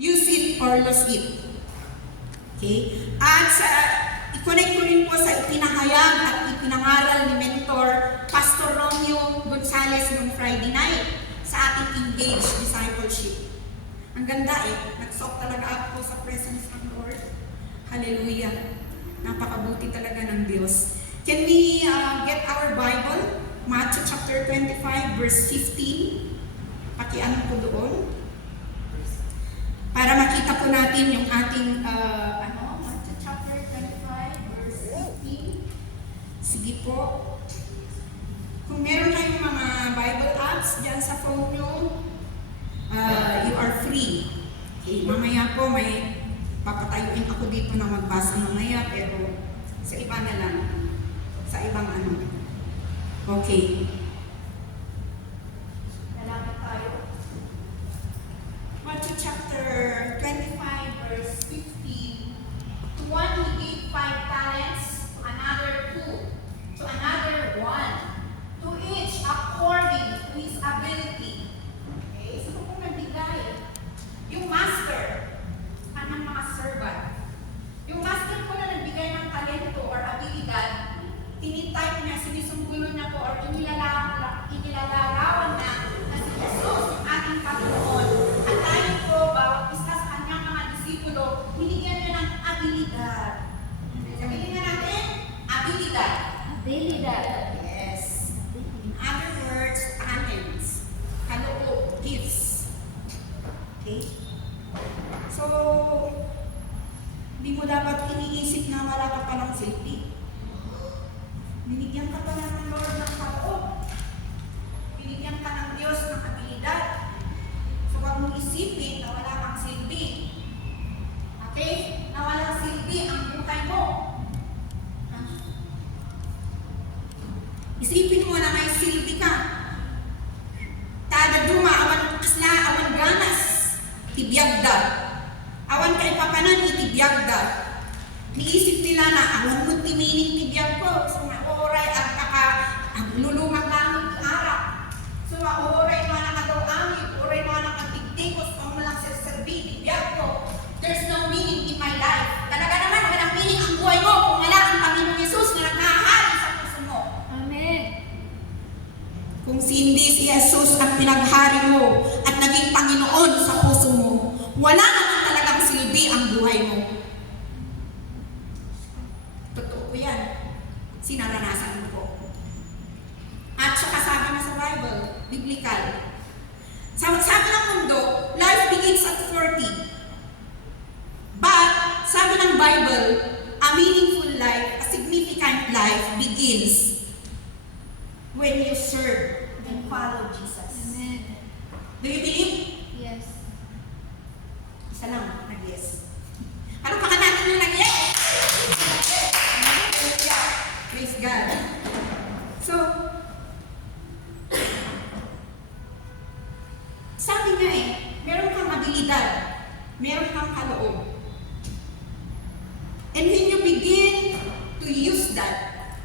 Use it or lose it. Okay? At i-connect ko rin po sa ipinahayag at ipinangaral ni Mentor Pastor Romeo Gonzales noong Friday night sa ating engaged discipleship. Ang ganda nag-soak talaga ako sa presence ng Lord. Hallelujah. Napakabuti talaga ng Diyos. Can we get our Bible? Matthew chapter 25 verse 15. Pakiano po doon. Para makita po natin yung ating Matthew chapter 25 verse 15. Sige po. Kung meron kayong mga Bible apps dyan sa phone nyo, you are free. Okay, mamaya po may papatayuin ako dito na magbasa mamaya, pero sa iba na lang. Sa ibang Okay. Lalapit tayo. Matthew chapter 25 verse 15. To one he gave 5 talents, to another 2, to another 1, to each according to his ability. Okay, so kung nagbigay, yung master, anong mga servant, yung master ko na nagbigay ng talento or abilidad, tinitype niya, sinisunggulo niya po, or inilalarawan na si Jesus, yung ating Panginoon. At tayo po, bawat isa sa kanyang mga disipulo, binigyan niya ng abilidad. Sabihin nga natin, abilidad. Abilidad. Yes. In other words, talents. Kaloob, gifts. Okay? So, hindi mo dapat iniisip na wala ka palang silbi. Binigyan ka pa ng Lord ng kaloob. Binigyan ka ng Diyos ng abilidad. So, huwag mong isipin na wala kang silbi. Okay? Na walang silbi ang buhay mo. Isipin mo na may silbi ka. Tada duma, awan kasla, awan ganas. Tibiyagda. Awan kay papanan, itibiyagda. Niisip nila na awan mo timining tibiyag ko. So, oray at lulumak lang ng arap. So, oray mo nakadaw-angit, oray mo nakatigtikos, kung mo lang serserbi, tibiyag ko. There's no meaning in my life. Talaga naman, walang meaning ang buhay mo kung wala ang Panginoong Yesus na naghahari sa puso mo. Amen. Kung hindi si Jesus ang pinaghari mo at naging Panginoon sa puso mo, wala naman talagang silbi ang buhay mo. Totoo ko yan. Sinaranasan mo po. At saka sabi na sa Bible, biblical. Sabi ng mundo, life begins at 40. But, sabi ng Bible, a meaningful life, a significant life begins when you serve and follow Jesus. Amen. Do you believe? Yes. Isa lang, nag-yes. Ano pa ka natin yung nag-yes? Praise God. So, sabi nga meron kang abilidad, meron kang kaloob. And when you begin to use that,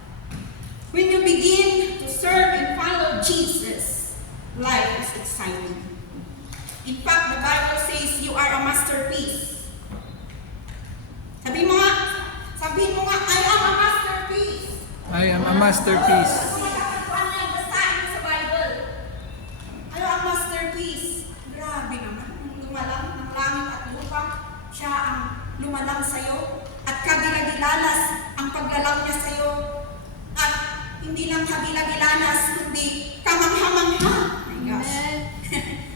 when you begin to serve and follow Jesus, life is exciting. In fact, the Bible says you are a masterpiece. Sabihin mo nga, I am a masterpiece. I am a masterpiece. Sa Bible. Ano ang masterpiece? Grabe naman. Lumalang ng langit at lupa. Siya ang lumalang sa'yo. At kagilagilalas ang paglalang niya sa'yo. At hindi lang kagilagilalas, kundi kamangha-mangha. Oh my gosh.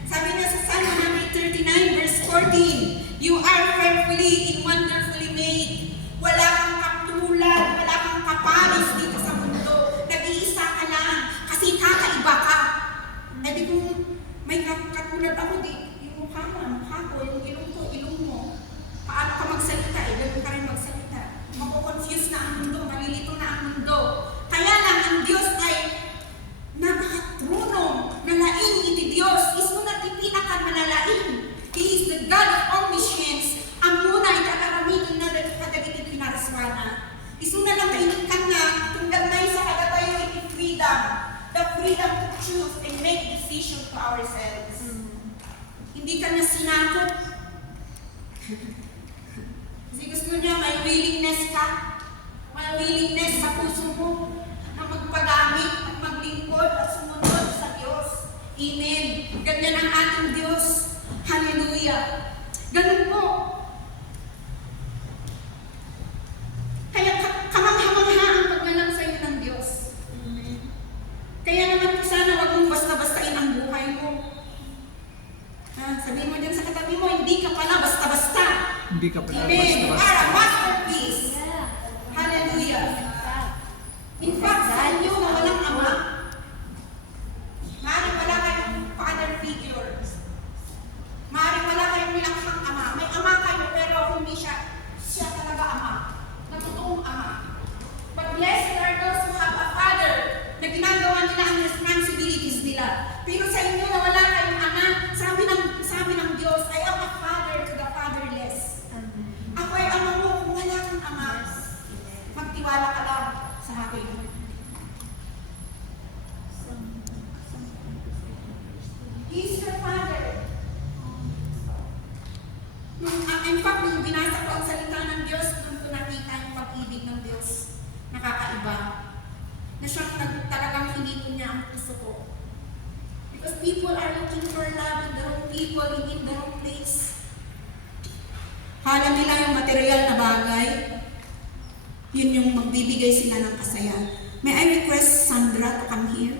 Sabi niya sa Psalm 139 verse 14, you are fearfully and wonderfully made. Wala kang katulad, wala kang kapares dito sa mundo. Nag-iisa ka lang kasi kakaiba ka. Eh di kung may katulad ako, yung mukha mo, yung ilong ko, ilong mo. Paano ka magsalita? Ganun ka rin magsalita. Makukonfuse na ang mundo, malilito na ang mundo. Kaya lang ang Diyos ay napakatrunong, nalaing iti Diyos. Isu na tipinakan manalaing. He is the God of omniscience. Ang muna ay kakaramitin na kadagiti pinaraswana. Isu na lang kainikan na tunggal na isa kadatayo iti freedom. The freedom to choose and make decision to ourselves. Hindi ka na sinakot. Kasi gusto niya may willingness ka, may willingness sa puso mo na magpagamit at maglingkod at sumunod sa Diyos. Amen. Ganyan ang ating Diyos. Hallelujah. Ganun po. Kaya kamangha-mangha ang pagnalang sa iyo ng Diyos. Kaya naman po sana wag mong basta-bastain ang buhay mo. Sabihin mo dyan sa katabi mo, hindi ka pala basta-basta. Hindi ka pala Amen. You basta-basta. are a masterpiece. Hallelujah. In fact, sa inyo na walang ama, maaaring wala kayong father figure. Maaaring wala kayong nilakhang ama. May ama kayo pero hindi siya talaga ama. Na totoong ama. But blessed are those who have a father na ginagawa nila ang responsibilities nila. Pero sa inyo na wala kayong ama, sabi ng Diyos, I am a father to the fatherless. Ako ay ama mo kung wala kang ama. Magtiwala ka lang sa akin. He is your father. In fact, nung binasa ko ang salita ng Diyos, doon ko nakita yung pag-ibig ng Diyos. Nakakaiba. Na siyang talagang hinipon niya ang puso ko. Because people are looking for love in the wrong people, in the wrong place. Hala nila yung material na bagay, yun yung magbibigay sila ng kasaya. May I request Sandra to come here?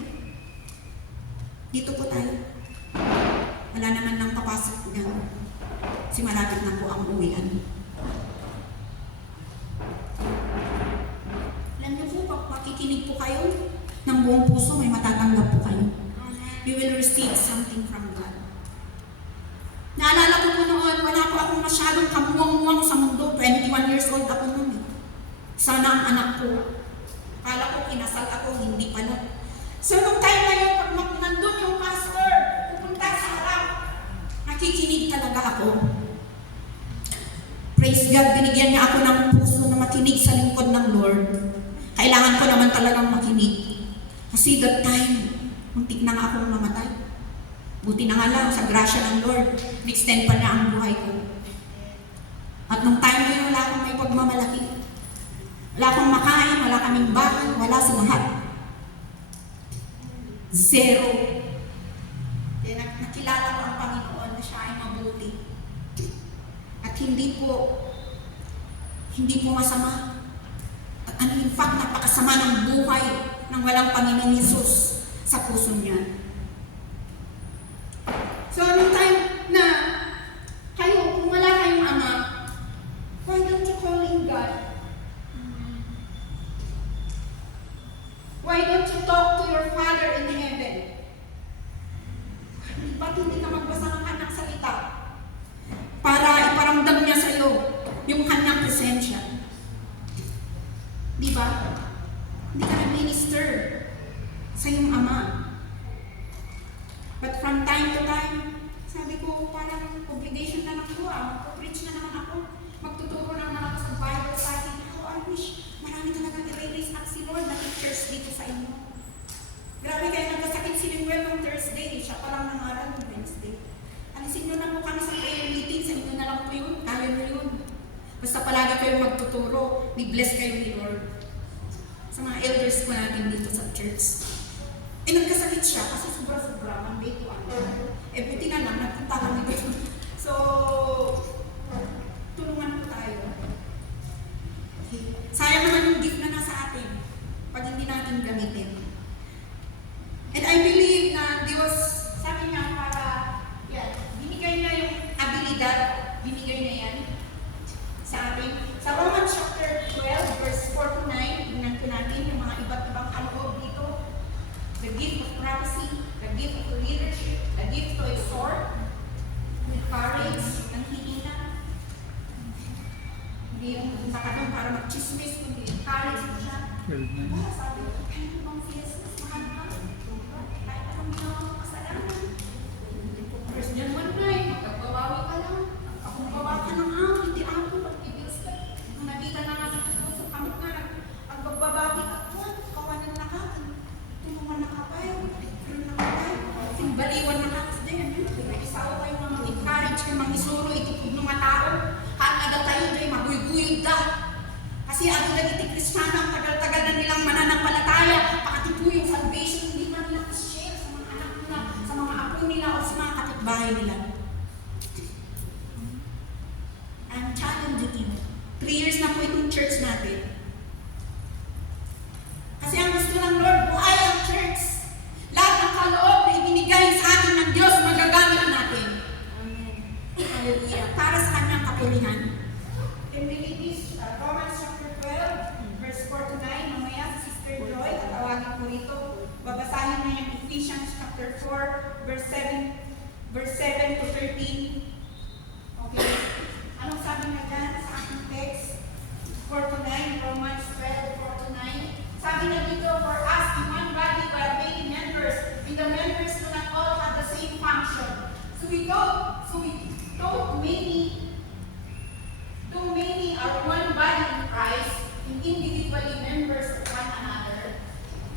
Dito po tayo. Wala naman nang papasok dyan. Kasi malapit na po ang uwian. Alam niyo po, pag makikinig po kayo ng buong puso, may matatanggap po kayo. You will receive something from God. Naalala ko po noon, wala po akong masyadong kamuwang-muwang sa mundo. 21 years old ako noon. Sana ang anak ko. Akala ko kinasal ako, hindi pala. So nung time na yun, pag nandun yung pastor, pupunta sa harap, nakikinig talaga ako. Praise God, binigyan niya ako ng puso na makinig sa lingkod ng Lord. Kailangan ko naman talagang makinig. Kasi that time, muntik na nga akong mamatay. Buti na nga lang, sa grasya ng Lord, extend pa niya ang buhay ko. At nung time na yun, wala akong may pagmamalaki. Wala akong makain, wala kaming bahay, wala sa lahat. Zero. Nakilala ko ang Panginoon na siya ay mabuti. At hindi po masama. At in fact, napakasama ng buhay ng walang Panginoong Hesus sa puso niya. So, nung time na kayo, kung wala kayong ama, why don't you call in God? Why don't you talk to your Father in heaven? Ba't hindi ka magbasa ng kanyang salita? Para iparamdam niya sa iyo yung kanyang presensya. Di ba? Hindi ka nag-minister sa iyong ama. But from time to time, sabi ko, parang obligation na lang ko, mag-preach na naman ako, magtuturo na naman ako sa Bible study. I wish marami talaga i-raise up si Lord na teachers dito sa inyo. Grabe kayo, nagkasakit si Linwell ng Thursday, siya pa lang nangaral ng Wednesday. Alisin nyo na po kami sa prayer meeting, sa inyo na lang po yun, kaya nyo yun. Basta palagi kayong magtuturo, ni-bless kayo ni Lord. Sa mga elders ko natin dito sa church. Nagkasakit siya kasi sobra-sobra, Monday to buti na lang, nagpunta kami dito. So, tulungan po tayo. Okay. Sayang naman yung gift na nasa atin pag hindi natin gamitin. And I believe na Diyos, sabi niya para, binigay na yung abilidad, binigay na yan sa atin. Sa Romans chapter 12, verse 4 to 9, tingnan po natin yung mga iba't ibang kaloob dito. The gift of prophecy, the gift of leadership, the gift to exhort, with courage, ng hinina. Hindi yung punta ka doon para mag-chismis, kundi courage mo siya. Sabi ko, ano bang Jesus, mahal ka? Kahit anong ginawa mo kasalanan. First John 1:9, magbabawi ka lang. Ako magbabawa ka ng hindi ako pag-ibig ka. Kung nakita na nga sa puso, kamot na, ang magbabawi ka, kawanan na ka. Tulungan na kapay, tulungan na kapay, simbaliwan na kakas din. Isaw kayo na mag-encourage kayo, mag-isuro, itutog ng mga tao. Kasi ano lagi ti Kristiyano, ang tagal-tagal na nilang mananampalataya, pakati po yung salvation, hindi man nila share sa mga anak nila, sa mga apo nila, o sa mga kapitbahay nila. I'm challenging you. 3 years na po itong church natin. Kasi ang gusto ng Lord, buhay ang church. Lahat ng kaloob na ibinigay sa atin ng Diyos, magagamit natin. Amen. Hallelujah. Para sa kanyang kapulihan. Then we read this, Romans chapter 12, verse 4 to 9. Mamaya si Sister Joy, tatawagin ko rito. Babasahin na yung Ephesians chapter 4, verse 7 to 13. Okay. Anong sabi na dyan sa aking text? 4 to 9, Romans 12, 4 to 9. Sabi na dito, for us in one body we are many members, and the members do not all have the same function. So many are one body in Christ, and individually members of one another.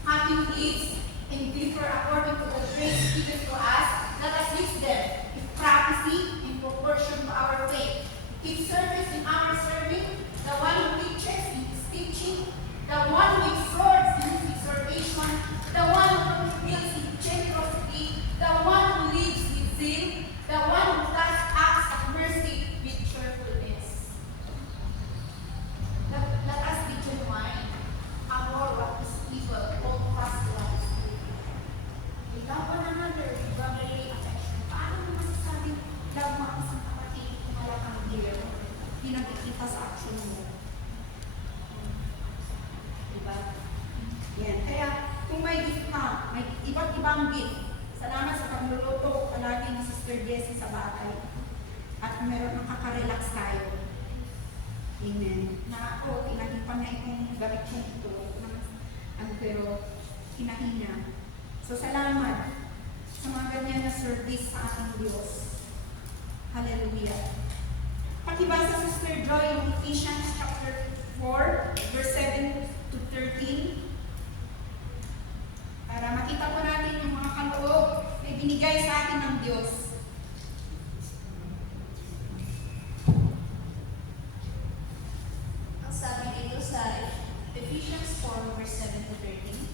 Having gifts and differ according to the grace given to us, let us use them in prophecy in proportion to our faith. Give service in our serving, the one who teaches in his teaching, the one who exhorts in his exhortation, the one who builds in generosity, the one who leads with zeal, the one who does acts of mercy with cheerfulness. Let us be genuine, abhor what is evil, hold fast to what is good. We love one another with brotherly affection. Paano mo masasabing love mo ang isang kapatid kung wala kang dear? Hindi nakikita sa action mo. Diba? Yan. Kaya, kung may gift ka, may iba't ibang gift. Salamat sa pagluluto palagi ni Sister Jessie sa batay. At meron nakaka-relax tayo. Amen. Na ako, tinahipan niya itong gamit kong ito. Pero, hinahin niya. So, salamat sa mga ganyan na service sa ating Diyos. Hallelujah. Pakibasa sa Sister Joy yung Ephesians chapter 4, verse 7 to 13. Para makita po natin yung mga kaloob na ibinigay sa atin ng Diyos. Ang sabi dito sa Ephesians 4, verse 7 to 13,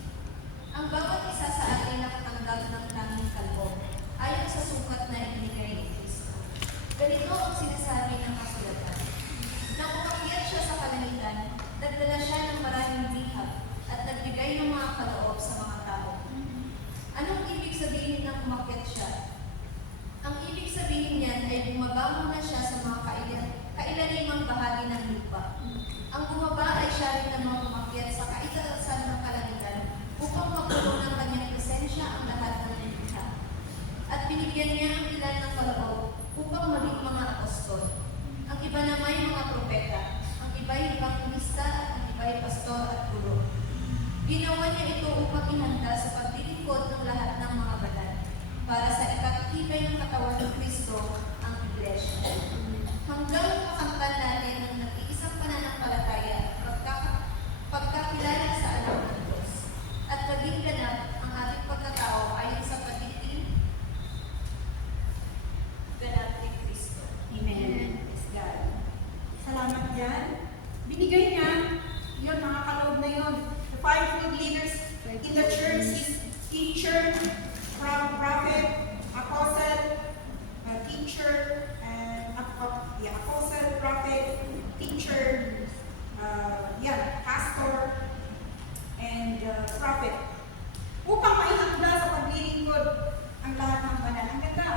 ang bawat isa sa atin nakatanggap ng tanging kaloob ayon sa sukat na ibinigay ni Kristo. Ganito ang sinasabi ng kasulatan. Nang umakyat siya sa kalangitan, nagdala siya ng maraming bihag at nagbigay ng mga kaloob sa mga tao. Anong ibig sabihin ng umakyat siya? Ang ibig sabihin niyan ay bumaba muna siya sa mga kailalimang bahagi ng lupa. Ang bumaba ay siya rin namang umakyat sa kaitaasan ng kalangitan upang magkaroon ng kanyang presensya ang lahat ng nilikha. At binigyan niya ang ilan ng kaloob upang maging mga apostol. Ang iba naman ay mga propeta, ang iba ay evangelista, at ang iba ay pastor at guro. Ginawa niya ito upang ihanda sa paglilingkod ng lahat ng mga banal para sa ikakitibay ng katawan ng Kristo, ang Iglesia. Hanggang makamtan natin ng nag-iisang pananampalataya, pagkakilala sa anak ng Diyos, at maging ganap ang ating pagkatao ayon sa pagiging ganap ni Kristo. Amen. Praise God. Salamat dyan. Binigay niya, yun, mga kaloob na yun. The fivefold leaders in the church is teacher, prophet, apostle, teacher, and apostle, prophet, teacher, pastor, and prophet. Upang maihanda sa paglilingkod ang lahat ng banal. Ang ganda.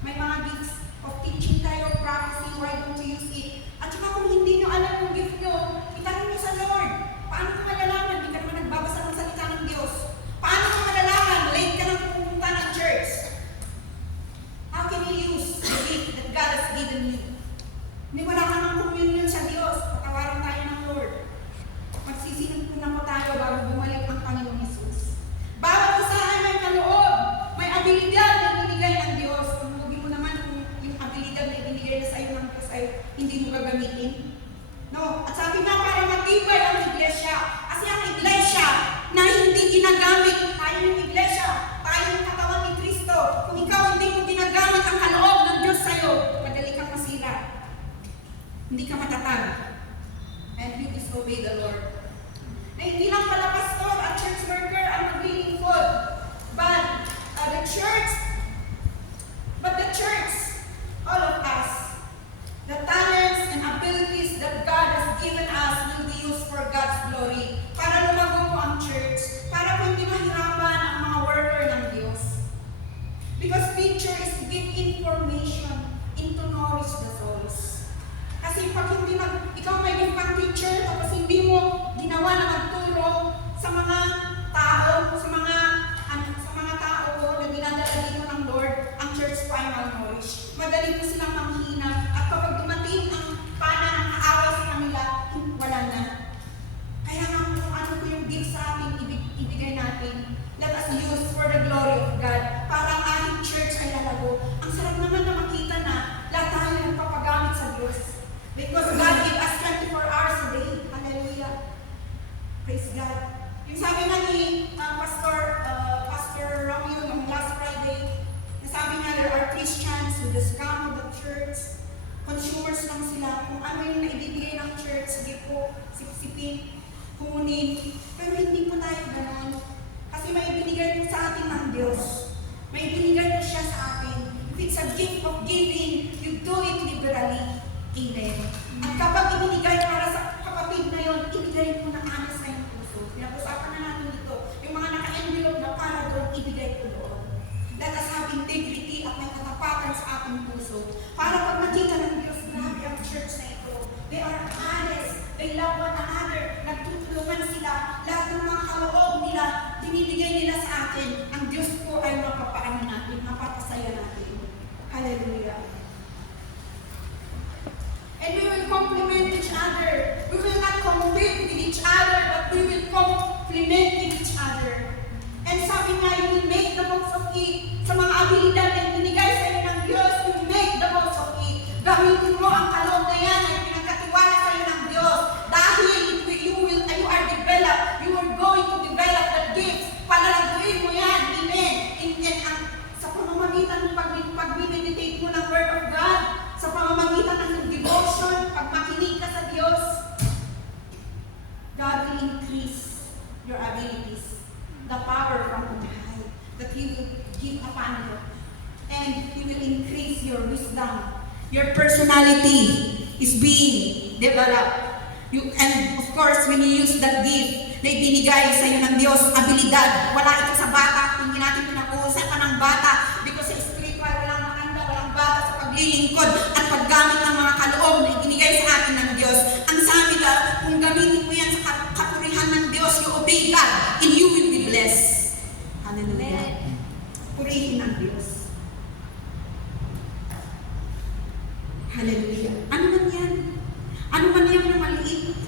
May mga gifts of teaching tayo, prophecy, why don't you use it? At saka kung hindi nyo alam yung gift nyo, itanong nyo sa Lord. Paano ko malalaman? Hindi ka naman nagbabasa ng salita ng Diyos. Paano ko malalaman? Late ka nang pumunta ng church. How can you use the gift that God has given you? Hindi wala ka ng communion sa Diyos. Patawarin tayo ng Lord. Magsisinuntunan ko tayo bago bumalik ang Panginoong Jesus. Bawat isa ay may kaloob, may abilidad na binigay ng Diyos. Hindi mo naman kung yung abilidad na ibinigay na sa iyo ng Diyos ay hindi mo gagamitin. No? At sabi nga para matibay ang iglesia. Kasi ang iglesia na hindi ginagamit, tayo yung iglesia, tayo yung katawan ni Kristo. Kung ikaw hindi mo ginagamit ang kaloob ng Diyos sa iyo, madali kang masira. Hindi ka matatag. and you disobey the Lord. Na hindi lang pala pastor at church worker ang maglilingkod, but the church, all of us, the talents and abilities that God has given us will be used for God's glory. Para lumago po ang church, para po hindi mahirapan ang mga worker ng Diyos. Because teacher is to give information into nourish the souls. Kasi pag hindi ikaw may pang teacher, tapos hindi mo ginawa na magturo sa mga tao, sa mga tao na dinadala dito ng Lord, ang church po ay malnourished. Madali po silang manghina, at kapag dumating ang pana ng kaaway sa kanila, wala na. Kaya nga kung ano po yung gift sa atin, ibigay natin. Let us use for the glory of God, para ang ating church ay lalago. Ang sarap naman na makita na lahat tayo nagpapagamit sa Diyos. Because God gave us 24 hours a day. Hallelujah. Praise God. Yung sabi nga ni Pastor Romeo nung last Friday, nasabi niya there are Christians who just come to the church, consumers lang sila, kung ano yung naibibigay ng church, sige po, sipsipin, kunin. Pero hindi po tayo ganon. Kasi may ibinigay po sa atin ng Diyos. May ibinigay po siya sa atin. If it's a gift of giving, you do it liberally. Amen. At kapag ibinigay para sa kapatid na yon, ibigay mo na honest sa iyong puso. Pinag-usapan na natin dito. Yung mga naka-envelope na para doon, ibigay ko doon. Let us have integrity at may katapatan sa ating puso. Para pag nakita ng Diyos, grabe ang church na ito. They are honest. They love one another. Nagtutulungan sila. Lahat ng mga kaloob nila, binibigay nila sa atin. Ang Diyos po ay mapapaano natin, mapapasaya natin. Hallelujah. And we will complement each other. We will not compete with each other, but we will complement each other. And sabi nga, you will make the most of it. Sa mga abilidad na ibinigay sa iyo ng Diyos, you will make the most of it. Gamitin mo ang kaloob na yan ay pinagkatiwala sa iyo ng Diyos. Dahil you are developed, you are going to develop the gifts. Palalaguin mo yan. Amen. And sa pamamagitan ng pag-meditate mo ng Word of God, sa pamamagitan ng devotion, pag makinig ka sa Diyos, God will increase your abilities, the power from on high that He will give upon you. And He will increase your wisdom. Your personality is being developed. And of course, when you use that gift na ibinigay sa iyo ng Diyos, abilidad, wala ito sa bata, hindi natin pinag-uusapan ng bata, because sa spiritual, walang maganda, walang bata sa paglilingkod at paggamit ng mga kaloob na ibinigay sa atin ng Diyos. Ang sabi ka, kung gamitin mo yan sa kapurihan ng Diyos, you obey God, and you will be blessed. Hallelujah. Purihin ng Diyos. Hallelujah. Ano man yan? Ano man yan na maliit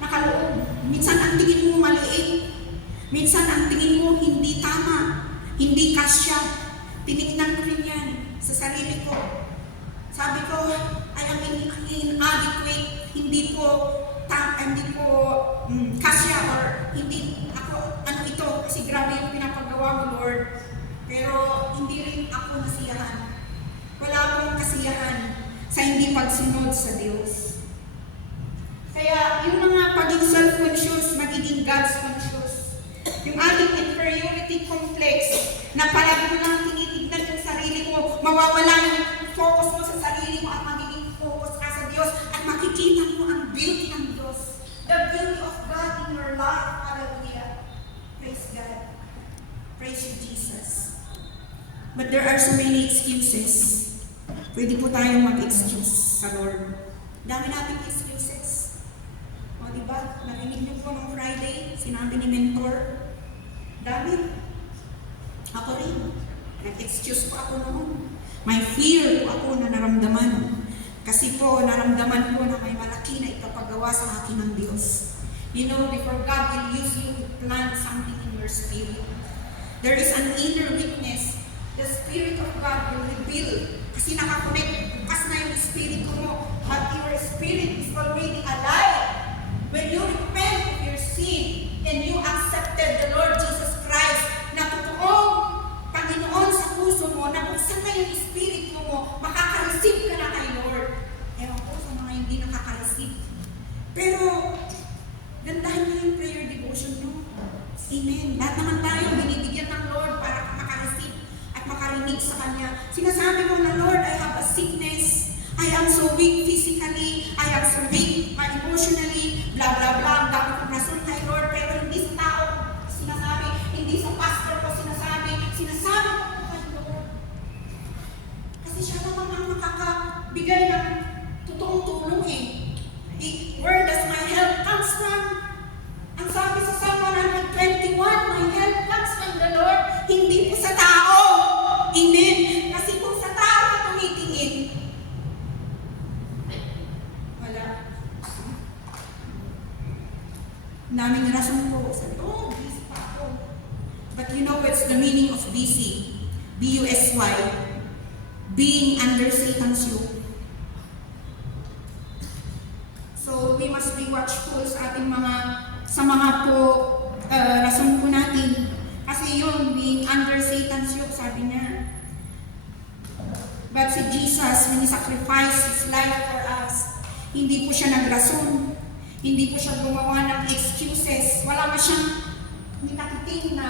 na kaloob? Minsan ang tingin mo maliit. Minsan ang tingin mo hindi tama. Hindi kasya. Tinignan ko rin yan sa sarili ko. Sabi ko, I am inadequate. Hindi po kasya or hindi ako, ano ito, kasi grabe yung pinapagawa mo, Lord. Pero hindi rin ako nasiyahan. Wala akong kasiyahan sa hindi pagsunod sa Diyos. Kaya yung mga paging self-conscious, magiging God's conscious. Yung ating inferiority complex, na palagi mo lang tinitignan yung sarili mo, mawawala yung focus mo sa sarili mo at magiging focus ka sa Diyos at makikita mo ang beauty ng Diyos. The beauty of God in your life. Hallelujah. Praise God. Praise you, Jesus. But there are so many excuses. Pwede po tayong mag-excuse sa Lord. Dami nating excuses. O diba, narinig niyo po nung Friday, sinabi ni Mentor, dami. Ako rin. Nag-excuse po ako noon. May fear po ako na naramdaman. Kasi po, naramdaman ko na may malaki na ipapagawa sa akin ng Diyos. You know, before God will use you to plant something in your spirit, there is an inner witness. The Spirit of God will reveal. Kasi nakakonect, bukas na yung espiritu mo. But your spirit is already alive. When you repent of your sin and you accepted the Lord Jesus Christ na totoong Panginoon sa puso mo, na buksan na yung espiritu mo, makaka-receive ka na kay Lord. Ewan ko sa mga hindi nakaka-receive. Pero, gandahan niyo yung prayer devotion niyo. Amen. Lahat naman tayo binibigyan ng Lord para makareceive at makarinig sa Kanya. Sinasabi mo na, Lord, I have a sickness. I am so weak physically. I am so weak emotionally. Blah, blah, blah. Ang dami kong rason kay Lord. Pero hindi sa tao sinasabi. Hindi sa pastor ko sinasabi. Sinasabi ko po kay Lord. Kasi siya naman ang makakabigay ng totoong tulong eh. Where does my help comes from? Ang sabi sa Psalm 121, my help comes from the Lord, hindi po sa tao. Amen. Kasi kung sa tao ka tumitingin, wala. Naming rason po. Sabi, busy pa ako. But you know what's the meaning of busy? B-U-S-Y. Being under Satan's yoke. So, we must be watchful sa ating sa mga po rason po natin. Kasi yun, being under Satan's yoke, sabi niya. But si Jesus, when He sacrificed His life for us, hindi po siya nagrason. Hindi po siya gumawa ng excuses. Wala pa siyang nakatiting na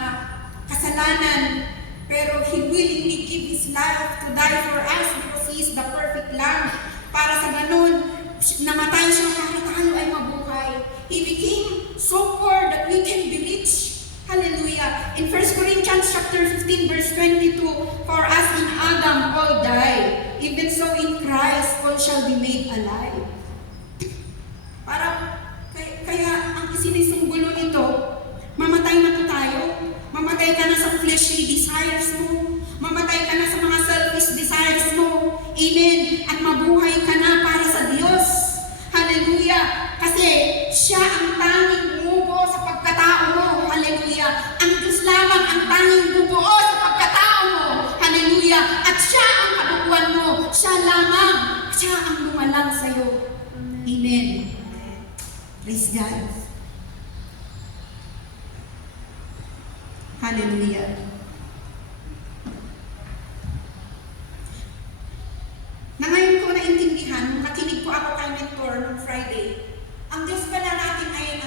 kasalanan. Pero He willingly give His life to die for us because He is the perfect Lamb. Para sa ganun, namatay siya para tayo ay mabuhay. He became so poor that we can be rich. Hallelujah. In 1 Corinthians chapter 15 verse 22, for us in Adam all die, even so in Christ all shall be made alive. Kaya ang isinisunggulo nito, mamatay na po tayo. Mamatay ka na sa fleshly desires mo. Mamatay ka na sa mga selfish desires mo. Amen. At mabuhay ka na para sa Diyos. Hallelujah. Kasi siya ang tanging bumubuo sa pagkatao mo. Hallelujah. Ang Diyos lamang ang tanging bumubuo sa pagkatao mo. Hallelujah. At siya ang kabuuan mo. Siya lamang. Siya ang lumalang sa'yo. Amen. Praise God. Hallelujah. Na ngayon ko naintindihan, nung nakinig po ako kay mentor nung Friday, ang Diyos pala natin ay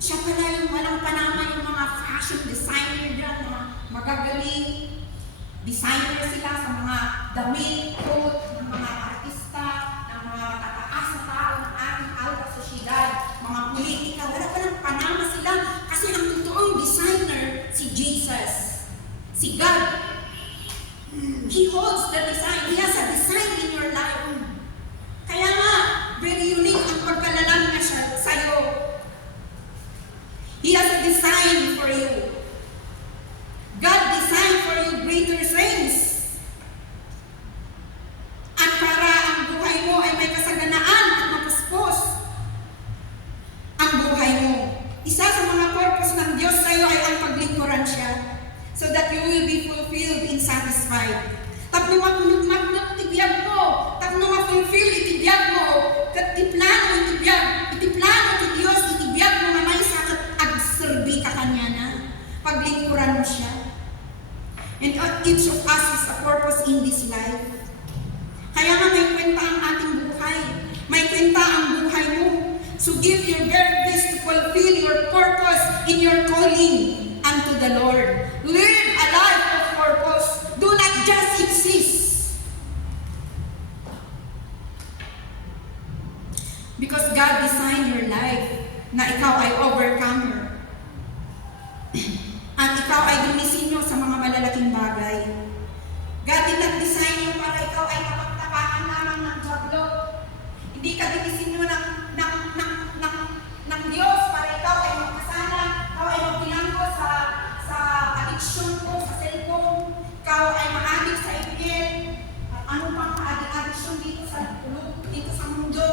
siya pala yung walang panama yung mga fashion designer dyan, mga magagaling designer sila sa mga damit, coat, ng mga artista, ng mga matataas na tao ng ating alta sosyedad, mga politika, wala palang panama sila kasi ang totoong designer si Jesus, si God. He holds the design. He has a design in your life. Kaya nga, very unique ang pagkalalang na siya sa'yo. He has a design for you. God designed for you greater things. At para ang buhay mo ay may kasaganaan at mapuspos ang buhay mo. Isa sa mga purpose ng Diyos sa'yo ay ang paglingkuran siya. So that you will be fulfilled and satisfied. Tapno magtibiyag mo, tapno ma-fulfill itibiyag mo, katiplano itibiyag, itiplano ti Diyos, itibiyag mo nga may sakit agserbi ka kanya na, paglingkuran mo siya. And each of us has a purpose in this life. Kaya nga may kwenta ang ating buhay, may kwenta ang buhay mo. So give your very best to fulfill your purpose in your calling unto the Lord. Live a life of purpose. Do not just exist. Because God designed your life na ikaw ay overcomer. At ikaw ay dinisinyo sa mga malalaking bagay. God did not design you para ikaw ay kapagtapakan lamang ng jablo. Hindi ka dinisinyo ng Diyos para ikaw ay magkasala, ikaw ay magbilanggo sa addiction ko, sa cellphone, ikaw ay ma-addict sa email, at ano pang addiction dito sa mundo.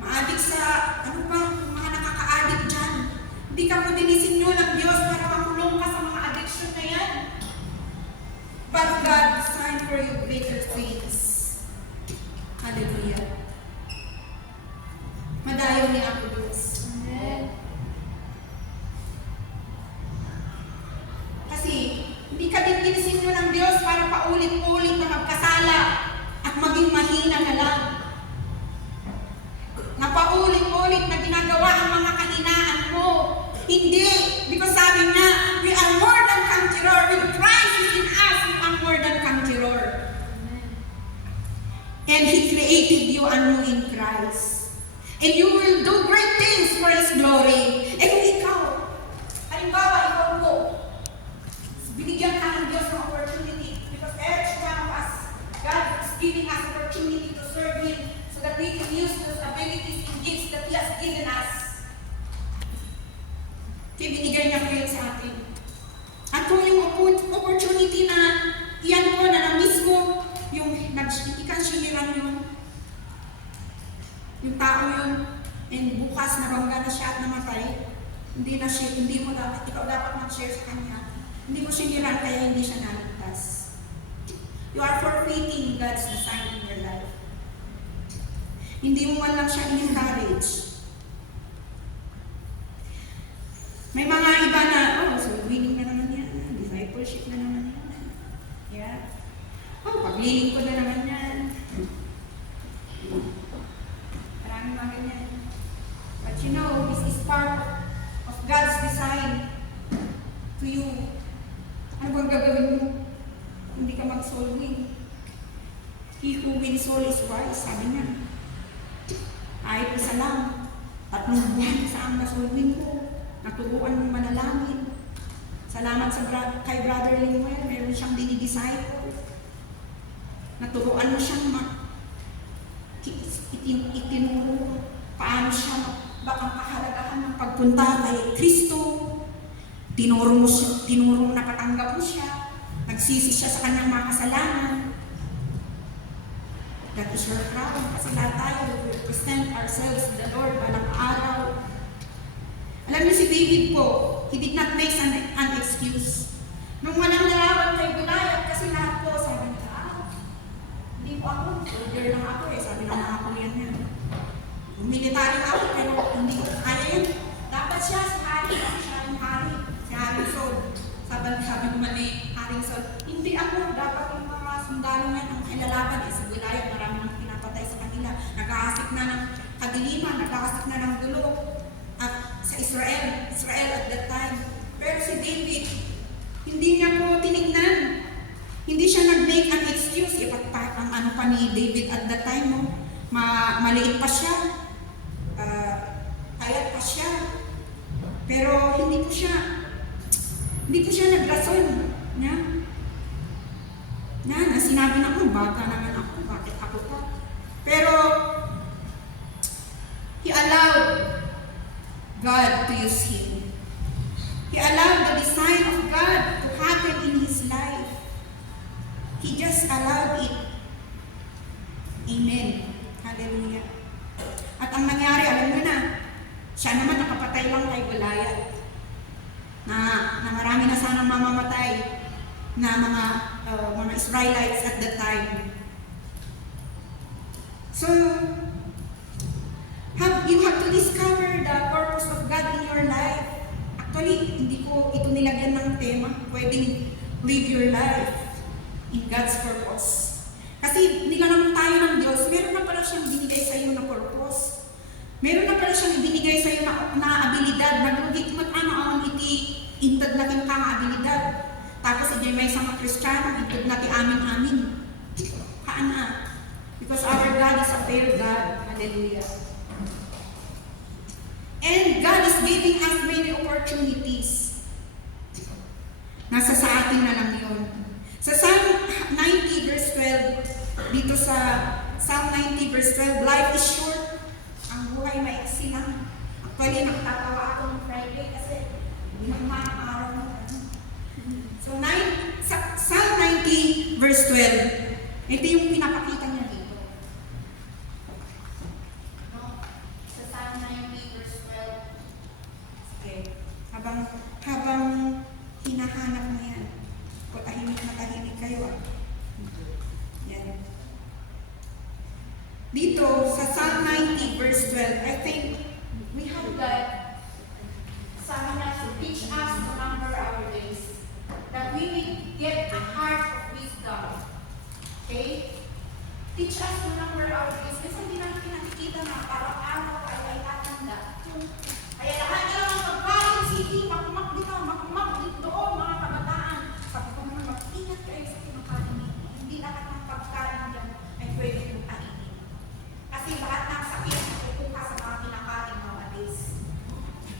Ma-addict sa, mga nakaka-addict dyan. Hindi ka po dinisinyo ng Diyos para makulong ka sa mga addiction na yan. But God designed for you greater things. Hallelujah. Madayo ni ako Diyos. Amen. Kasi hindi ka din dinisinyo ng Diyos para paulit-ulit na magkasala at maging mahina na lang. Hindi. Because sabi niya, we are more than conqueror. With Christ is in us, we are more than conqueror. And He created you anew in Christ. And you will do great things for His glory. Eh kung ikaw, halimbawa, ikaw po, binigyan ka ng Diyos ng opportunity because each one of us, God is giving us opportunity to serve Him so that we can use those abilities and gifts that He has given us. Kaya binigay niya po yun sa atin. At kung yung opportunity na iyan po na mismo yung ikansyiliran yung tao yun, and bukas nabangga na siya at namatay, hindi mo dapat, ikaw dapat mag-share sa kanya. Hindi mo siniran kaya hindi siya naligtas. You are forfeiting God's design in your life. Hindi mo man lang siya in-encourage. May mga iba na, so winning na naman yan, discipleship na naman yan. Yeah. Paglilingkod na naman yan. Maraming mga ganyan. But you know, this is part of God's design to you. Ano bang gagawin mo? Hindi ka mag-soul win. He who wins soul is wise, sabi niya. Kahit isa lang, 3 buwan sa ang na-soul win ko. Naturuan mong manalangin. Salamat kay Brother Limuel, meron siyang dinidisciple. Naturuan mo siyang itinuro paano siya ang kahalagahan ng pagpunta kay Kristo. Tinuro mo napatanggap mo siya. Nagsisi siya sa kanyang mga kasalanan. That is your crown. Kasi lahat tayo, we present ourselves to the Lord balang araw. Alam niyo si David po, he did not make an excuse. Nung walang nalaban kay Goliath, kasi lahat po, sabi niya, hindi po ako, soldier lang ako sabi na nakakulian niya. Military ako, pero hindi ko kaya yun. Dapat siya, si Hari, kasi siya yung Hari. Si Haring Saul. Sabi ko man Haring Saul, hindi ako, dapat yung mga sundalo niya ang ilalaban. Si Goliath, marami nang pinapatay sa kanila. Nag-aasik na ng kadiliman, nag-aasik na ng gulo. At sa Israel at that time. Pero si David, hindi niya po tinignan. Hindi siya nag-make an excuse. Ang ano pa ni David at that time, no? Maliit pa siya. Kayat pa siya. Pero hindi po siya nagrason. Na sinabi na baka naman ako, bakit ako pa? Pero, he allowed God to use him. He allowed the design of God to happen in his life. He just allowed it. Amen. Hallelujah. At ang nangyari, alam mo na, siya naman nakapatay lang kay Goliath. Na marami na sanang mamamatay na mga Israelites at that time. So, you have to discover the purpose of God in your life. Actually, hindi ko ito nilagyan ng tema. Pwedeng live your life in God's purpose. Kasi nilalang tayo ng Diyos, meron na pala siyang binigay sa iyo na purpose. Meron na pala siyang binigay sa iyo na abilidad. Maglugit mag-ano ang intad na king kang abilidad. Tapos may isang Kristiyano, intad na amin-amin. Haan na. Because our God is a fair God. Hallelujah. And God is giving us many opportunities. Nasa sa atin na lang yun. Sa Psalm 90 verse 12, dito sa Psalm 90 verse 12, life is short. Ang buhay maiksi lang. Actually, nagtatawa ako ng Friday kasi hindi na ang araw mo. So, sa Psalm 90 verse 12, ito yung pinapakita niya dito. Habang hinahanap mo yan, o tahimik na tahimik kayo. Yan. Dito, sa Psalm 90 verse 12, I think we have that. Sabi niya to teach us to number our days, that we will get a heart of wisdom. Okay? Teach us to number our days. Kasi hindi natin nakikita na araw-araw ay tatanda. Kaya lahat na lang ang pagkain, sige, makmak dito, makmak dito doon, mga kabataan. Sabi ko naman, mag-ingat kayo sa kinakain ninyo. Hindi lahat ng pagkain dyan ay pwede kong kainin. Kasi lahat ng sakit na kukuha sa mga kinakain nowadays.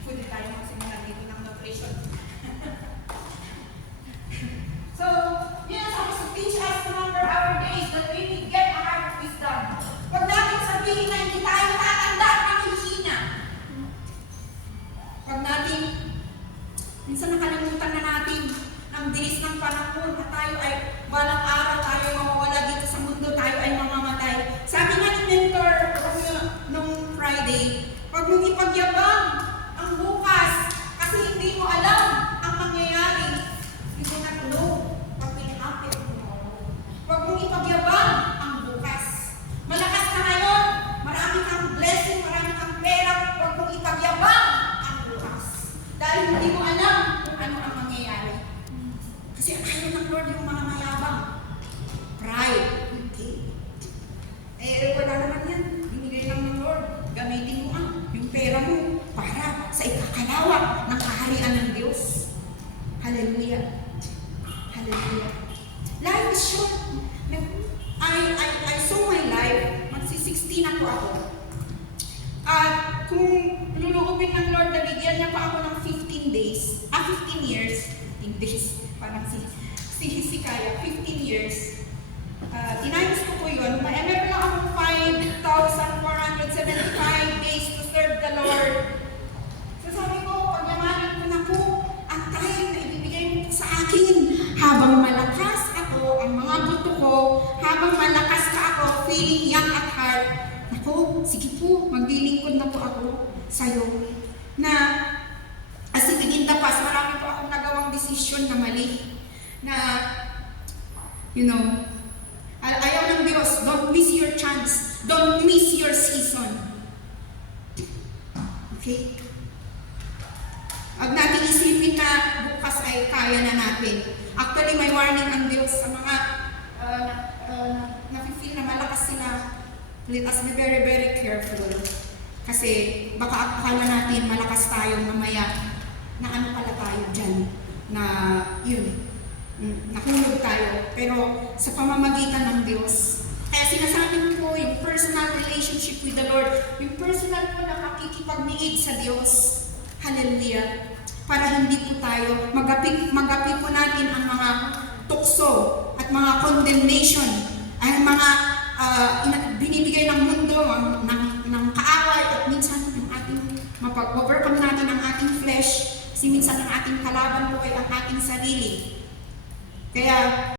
Pwede tayo magsimula dito ng nutrition. So, yun ang sabi sa teach us to number our days that we may get a heart of wisdom. Huwag natin sabihin na hindi tayo tatanda at makihina. Huwag natin, minsan nakalimutan na natin ang bilis ng panahon at tayo ay walang araw tayo ay mawawala dito sa mundo, tayo ay mamamatay. Sabi nga ni mentor nung Friday, huwag mong ipagyabang ang bukas kasi hindi mo alam ang mangyayari. You do not know what will happen tomorrow. Huwag mong ipagyabang ang bukas. Malakas ka ngayon, marami kang blessing, marami kang pera, huwag mong ipagyabang ang bukas. Dahil hindi mo alam kung ano ang mangyayari. Kasi ayaw ng Lord yung mga mayabang. Pride. Okay. Wala naman yan. Binigay lang ng Lord. Gamitin mo yung pera mo para sa ikakalawak ng kaharian ng Diyos. Hallelujah. Hallelujah. Life is short. I saw my life. Magsi-16 na po ako. At kung luluubin ng Lord na bigyan niya pa ako ng 15 days, 15 years, 15 days, parang si Hezekiah, 15 years, tinimes ko po yun, meron lang akong 5,475 days to serve the Lord. So sabi ko, pagyamanin ko na po ang time na ibibigay mo sa akin. Habang malakas ako, ang mga buto ko, habang malakas ka ako, feeling young at heart, ako, sige po, maglilingkod na po ako sa'yo. Na, as in the past, marami po akong nagawang desisyon na mali. Na, you know, ayaw ng Diyos, don't miss your chance. Don't miss your season. Okay? Huwag natin isipin na bukas ay kaya na natin. Actually, may warning ang Diyos sa mga na-feel na malakas sila. Let us be very, very careful. Kasi baka akala natin malakas tayo mamaya na ano pala tayo dyan. Na yun, nahulog tayo. Pero sa pamamagitan ng Diyos. Kaya sinasabi ko yung personal relationship with the Lord, yung personal po na makikipag-niid sa Diyos. Hallelujah. Para hindi po tayo magapi po natin ang mga tukso at mga condemnation, ay mga binibigay ng mundo, ng kaaway, at minsan yung ating mapag-overcome natin ang ating flesh, kasi minsan ang ating kalaban po ay ang ating sarili. Kaya